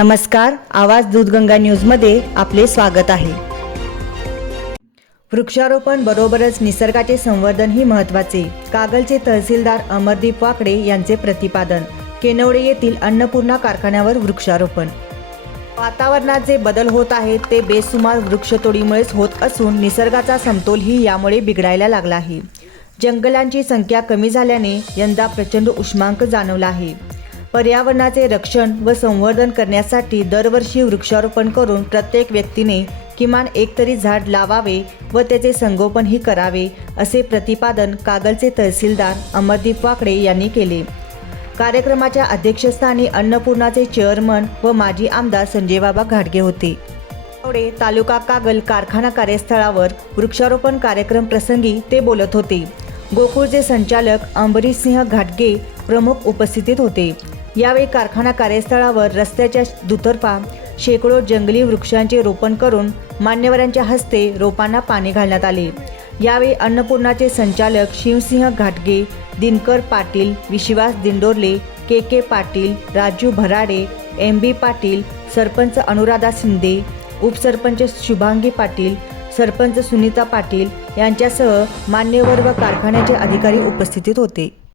नमस्कार आवाज दूधगंगा न्यूजमध्ये आपले स्वागत आहे. वृक्षारोपण बरोबरच निसर्गाचे संवर्धन ही महत्त्वाचे. कागलचे तहसीलदार अमरदीप वाकडे यांचे प्रतिपादन. केनवडे येथील अन्नपूर्णा कारखान्यावर वृक्षारोपण. वातावरणात जे बदल होत आहेत ते बेसुमार वृक्षतोडीमुळेच होत असून निसर्गाचा समतोलही यामुळे बिघडायला लागला आहे. जंगलांची संख्या कमी झाल्याने यंदा प्रचंड उष्मांक जाणवला आहे. पर्यावरणाचे रक्षण व संवर्धन करण्यासाठी दरवर्षी वृक्षारोपण करून प्रत्येक व्यक्तीने किमान एकतरी झाड लावावे व त्याचे संगोपनही करावे असे प्रतिपादन कागलचे तहसीलदार अमरदीप वाकडे यांनी केले. कार्यक्रमाच्या अध्यक्षस्थानी अन्नपूर्णाचे चेअरमन व माजी आमदार संजयबाबा घाटगे होते. यावेळी तालुका कागल कारखाना कार्यस्थळावर वृक्षारोपण कार्यक्रम प्रसंगी ते बोलत होते. गोकुळचे संचालक अंबरीश सिंह घाटगे प्रमुख उपस्थितीत होते. यावेळी कारखाना कार्यस्थळावर रस्त्याच्या दुतर्फा शेकडो जंगली वृक्षांचे रोपण करून मान्यवरांच्या हस्ते रोपांना पाणी घालण्यात आले. यावेळी अन्नपूर्णाचे संचालक शिवसिंह घाटगे दिनकर पाटील विश्वास दिंडोरले के के पाटील राजू भराडे एम बी पाटील सरपंच अनुराधा शिंदे उपसरपंच शुभांगी पाटील सरपंच सुनीता पाटील यांच्यासह मान्यवर व कारखान्याचे अधिकारी उपस्थितीत होते.